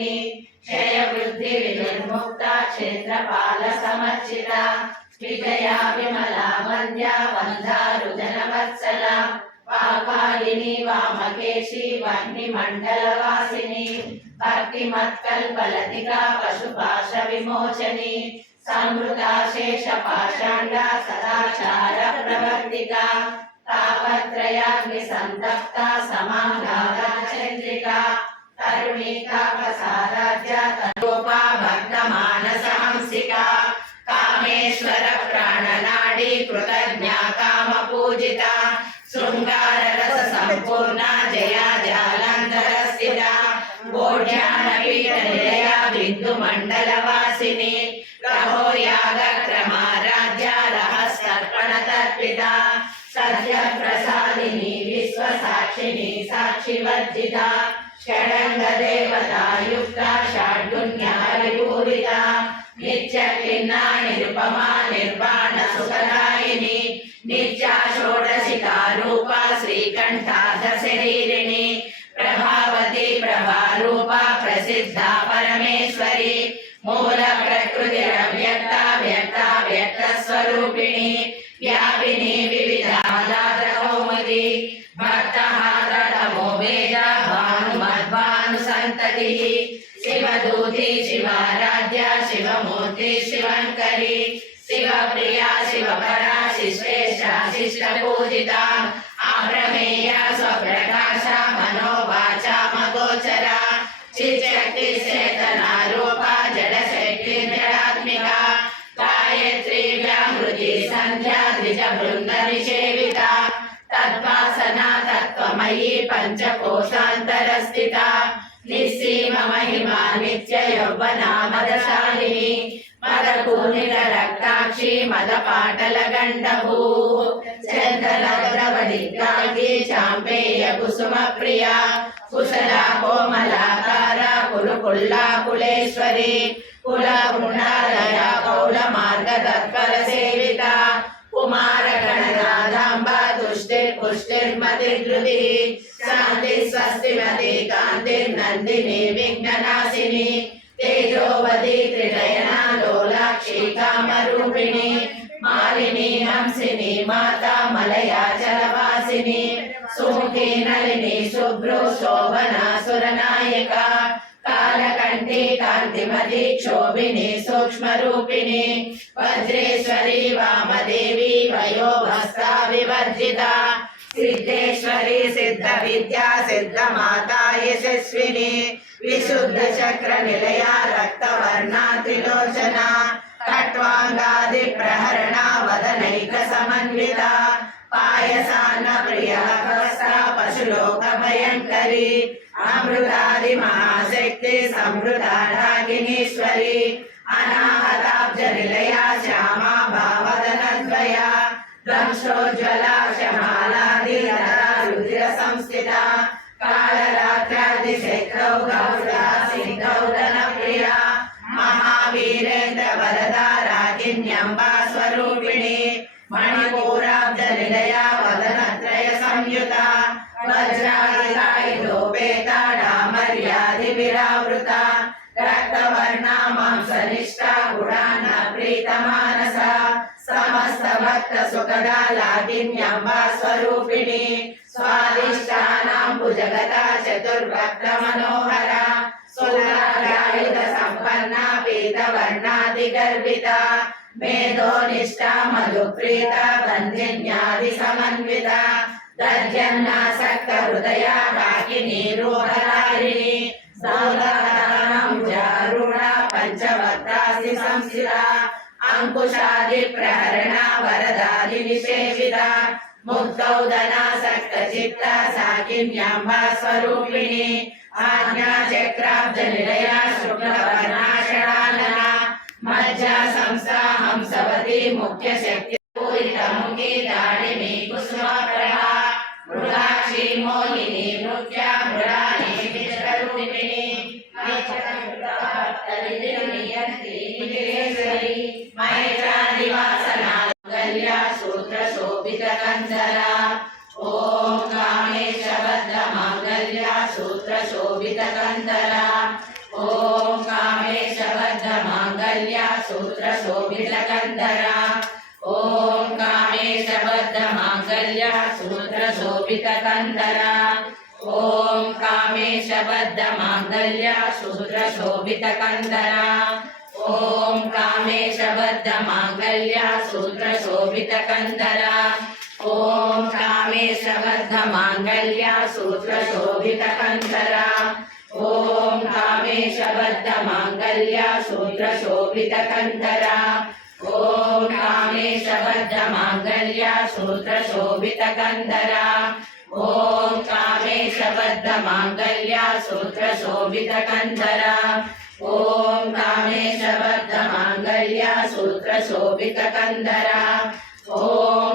प्रदायिनी क्षय वृद्धि विनिर्मुक्ता क्षेत्रपाल समर्चिता विजया विमला वन्द्या वन्दारुजनवत्सला पापालिनी वामकेशी वह्निमण्डलवासिनी भक्तिमत्कल्पलतिका पशुपाश विमोचनी संवृता शेषपाषाण्डा सदाचार प्रवर्तिका तापत्रयाग्निसन्तप्ता समाधारा चन्द्रिका तरुणीका प्रसादाद्या तरूपा भक्तमानसहंसिका कामेश्वर प्राणनाडी कृतज्ञा कामपूजिता शृंगाररस संपूर्णा जया जालंधरस्थिता बोध्यानपीठनिलया बिन्दुमण्डलवासिनी रहो यागक्रमाराध्या रहस्तर्पणतर्पिता सत्यप्रसादिनी विश्वसाक्षिणी साक्षिवर्जिता षडङ्गदेवतायुक्ता षड्गुण्याविपूरिता नित्यक्लिन्ना निरुपमा निर्वाण सुखदायिनी नित्या षोडशिका रूपा श्रीकण्ठार्धशरीरिणी प्रभावती प्रभारूपा प्रसिद्धा परमेश्वरी मूल प्रकृतिरव्यक्ता व्यक्ता व्यक्तस्वरूपिणी व्यापिनी विविधादारकौमुदी भक्तहारतमो वेद भानुमद्भानुसन्ततिः शिवदूती शिवाराध्या शिवमूर्ति शिवङ्करी शिवप्रिया शिवपरा शिष्टेशा शिष्टपूजिता अप्रमेया स्वप्रकाशा मनोवाचा मगोचरा चिच्शक्तिचेतना रूपा जडशक्ति जडात्मिका गायत्री व्याहृति सन्ध्या द्विजवृन्दनिषेविता तद्वासना तत्त्वमयी पञ्चकोशान्तरस्थिता निस्सीम महिमा नित्य यौवना मदशालिनी मदकूनिल रक्ताक्षी मदपाटल गण्डभू चन्दनद्रवदिग्गाङ्गी चाम्पेय कुसुम प्रिया कुशला कोमलाकारा कुलकुल्ला कुलेश्वरी कुलकुण्डालया कौलमार्गतत्पर सेविता कुमार गणनादाम्बा तुष्टिर्पुष्टिर्मतिर्धृतिः शान्ति स्वस्तिमती कान्तिर्नन्दिनी विघ्ननाशिनी तेजोवती त्रिनयना लोलाक्षी कामरूपिणी मालिनी हंसिनी माता मलया जलवासिनी सुमुखी नलिनी शुभ्रो शोभना सुरनायिका कालकण्ठी कान्तिमती क्षोभिनी सूक्ष्मरूपिणी वज्रेश्वरी वामदेवी वयोभस्ता विवर्जिता सिद्धेश्वरी सिद्धविद्या सिद्धमाता यशस्विनी विशुद्ध चक्र निलया रक्तवर्णा त्रिलोचना खट्वांगादि प्रहरणा वदनैक समन्विता पायसान्न प्रिया कवस्ता पशुलोक भयंकरी अमृतादि महाशक्ति समृता रागिनीश्वरी अनाहताब्ज निलया श्यामा भावदनद्वया ध्वंसोज्ज्वला शमालादिधरा रुधिर संस्थिता कालरात्रादिशेखरौ गौरा सिद्धौ धनप्रिया महावीरेन्द्र वरदा रागिण्यम्बा स्वरूपिणी मणिपूराब्ज निलया वदनत्रय संयुता वज्रादिकायुधोपेता डामर्यादिविरावृता रक्तवर्णा मांसनिष्ठा गुणान्न प्रीतमानसा समस्त भक्त सुखदा लागिन्यम्बा स्वरूपिणी स्वादिष्टानां भुजगता चतुर्भक्त मनोहरा सुरायुध संपन्ना पीतवर्णादिगर्भिता मेधोनिष्ठा मधुप्रीता बन्धिन्यादि समन्विता दर्जन्नासक्त हृदया डाकिनी रोगहारिणी जारूढा पंचवक्त्रासि संस्थिता अंकुशादि प्रहरणा वरदादि निषेविता मुक्तौदनासक्त चित्ता साकिन्याम्बा स्वरूपिणी आज्ञा चक्राब्ज निलया शुक्लवर्णाषणानना मज्जा संस्था हंसवती मुख्य शक्ति पूरितमुखी दाडिमी कुसुमप्रभा मृगाक्षी मोहिनी नृत्या मृडानी विश्वरूपिणी मैत्रादिवासना गल्या सूत्र शोभित कंजरा ओम कामेश बद्ध मांगल्या सूत्र शोभित कंजरा ओम शोभितकन्धरा ॐ कामेशबद्धमाङ्गल्य सूत्रशोभितकन्धरा ॐ कामेशबद्धमाङ्गल्य सूत्रशोभितकन्धरा ॐ कामेशबद्धमाङ्गल्य सूत्रशोभितकन्धरा ॐ कामेशबद्धमाङ्गल्य सूत्रशोभितकन्धरा ॐ कामेशबद्धमाङ्गल्य सूत्रशोभितकन्धरा ॐ कामेशबद्धमाङ्गल्य सूत्रशोभितकन्धरा ॐ कामेशबद्धमाङ्गल्य सूत्रशोभितकन्धरा ॐ कामेशबद्धमाङ्गल्य सूत्रशोभितकन्धरा ॐ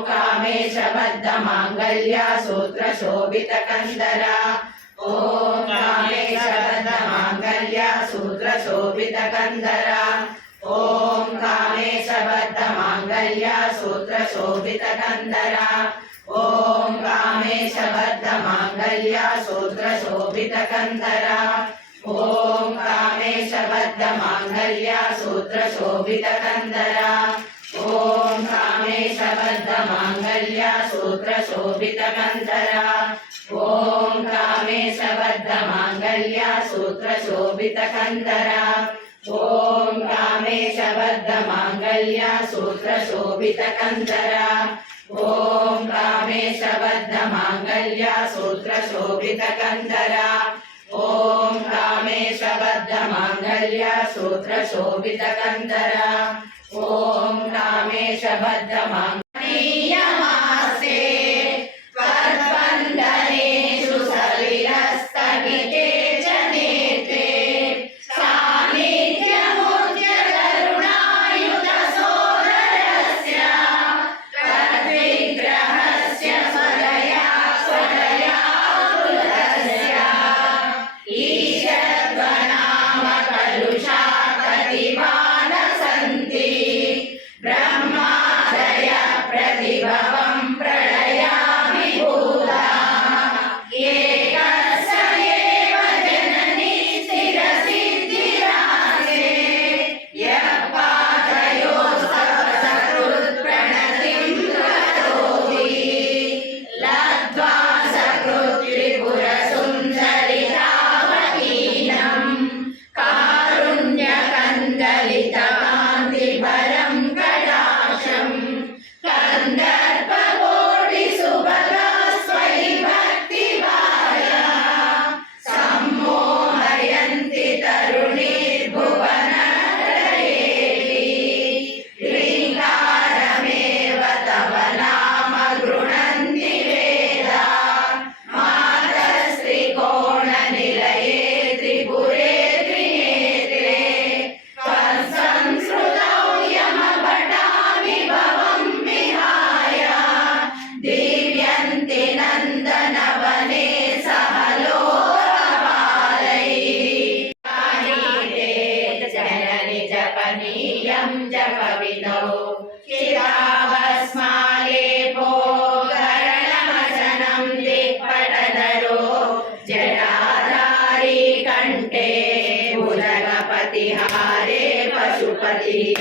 कामेशबद्धमाङ्गल्य सूत्रशोभितकन्धरा ॐ कामेशबद्धमाङ्गल्य सूत्रशोभितकन्धरा ॐ कामेशबद्धमाङ्गल्य सूत्रशोभितकन्धरा ॐ कामेशबद्धमाङ्गल्य सूत्रशोभितकन्धरा ॐ कामेशबद्धमाङ्गल्य सूत्रशोभितकन्धरा ॐ कामेशबद्धमाङ्गल्य सूत्रशोभितकन्धरा ॐ कामेशबद्धमाङ्गल्य सूत्रशोभितकन्धरा ॐ कामेशबद्धमाङ्गल्य सूत्रशोभितकन्धरा ॐ कामेशबद्धमाङ्गल्य सूत्रशोभितकन्धरा ॐ कामेशबद्धमाङ्गल्य सूत्रशोभितकन्धरा ॐ कामेशबद्धमाङ्गल्यमासे त्वद्वन्दनेषु सलिलस्तगिते च नेत्रे सान्निध्यमुद्यकरुणायुतसोदरस्य तद्विग्रहस्य स्वदया कृतस्य ईशत्वनामकलुषा प्रतिमान सन्ति ब्रह्मादय प्रतिभवं प्रलयाभिभूता एकस्य एव जननी स्थिरसिद्धिरासे यः पादयोस्तवसकृत्प्रणतिं करोति लब्ध्वा सकृत्त्रिपुरसुन्दरितावकीनम् कारुण्यकन्दलितकान्तिभरं कटाक्षम् कन्दर्पकोटिसुभगा स्वयि भक्तिभाजा सम्मोहयन्ति तरुणीर्भुवनत्रयेऽपि ह्रीङ्कारमेव तव नाम गृह्णन्ति वेदा मातस्त्रिकोणनिलये त्रिपुरे त्रिनेत्रे त्वत्संस्कृतौ यमभटाभिभवं विहाय दीव्यन्ति नन्दनवने सह लोकपालैः जननि जपनीयं जपविदौ चिराभस्मालेपो करणमसनं दिक्पटधरो जटाधारी कण्ठे उदगपतिहारे पशुपतिः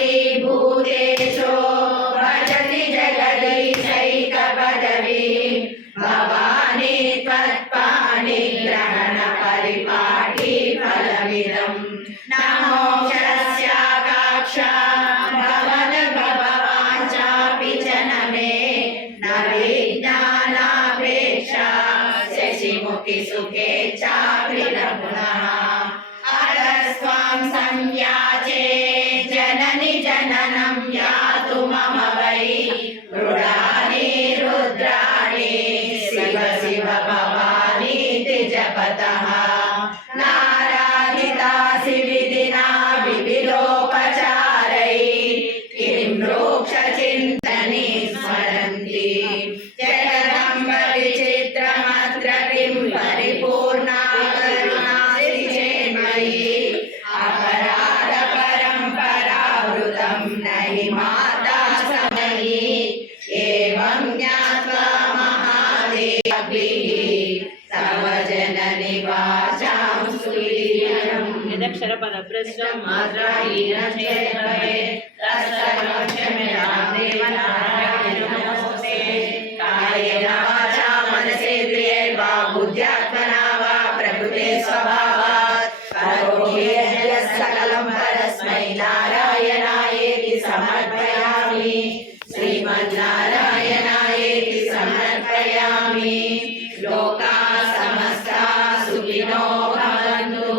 कालीभूतेशो भजति जगदीशैकपदवी भवानी त्वत्पाणिग्रहणपरिपाटी फलमिदम् नमोक्षस्याकाक्षा भवनभवाञ्चापि च न मे न विज्ञानापेक्षा शशिमुखिसुखे चापि न पुनः अरस्त्वां संयाचे जननि जननं यातु मम वै मृडानि रुद्राणि शिव शिव भवानीति जपतः नाराधितासि विधिना विविधोपचारैः किं मोक्षचिन्तने स्मरन्ति जगदम्ब विचित्रमत्र किं परिपूर्णा करुणासि चेन्मयि अपराधपरम्परावृतं न हि माता समयि एवं ज्ञात्वा महादेवीः तव जननि वाचां सुलीनम् अक्षर पदभ्रष्टं मात्राहीनं चेत् भवेत् तत्सर्वं क्षम्यतां देव नारायण नमोऽस्ते। कायेन वाचा मनसेन्द्रियैर्वा बुद्ध्यात्मना वा प्रकृते स्वभावात् करोमि यद्यत् सकलं परस्मै नारायणायेति समर्पयामि। श्रीमन्नारायणायेति समर्पयामि। लोकाः समस्ताः सुखिनो भवन्तु।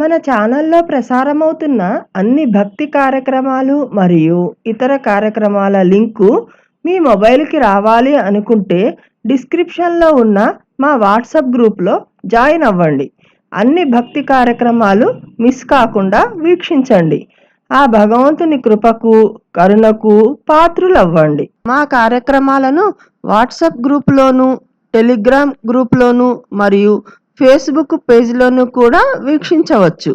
మన ఛానల్లో ప్రసారమవుతున్న అన్ని భక్తి కార్యక్రమాలు మరియు ఇతర కార్యక్రమాల లింకు మీ మొబైల్కి రావాలి అనుకుంటే డిస్క్రిప్షన్లో ఉన్న మా వాట్సాప్ గ్రూప్లో జాయిన్ అవ్వండి. అన్ని భక్తి కార్యక్రమాలు మిస్ కాకుండా వీక్షించండి. ఆ భగవంతుని కృపకు కరుణకు పాత్రులవ్వండి. మా కార్యక్రమాలను వాట్సాప్ గ్రూప్లోను, టెలిగ్రామ్ గ్రూప్లోను మరియు ఫేస్బుక్ పేజ్లోను కూడా వీక్షించవచ్చు.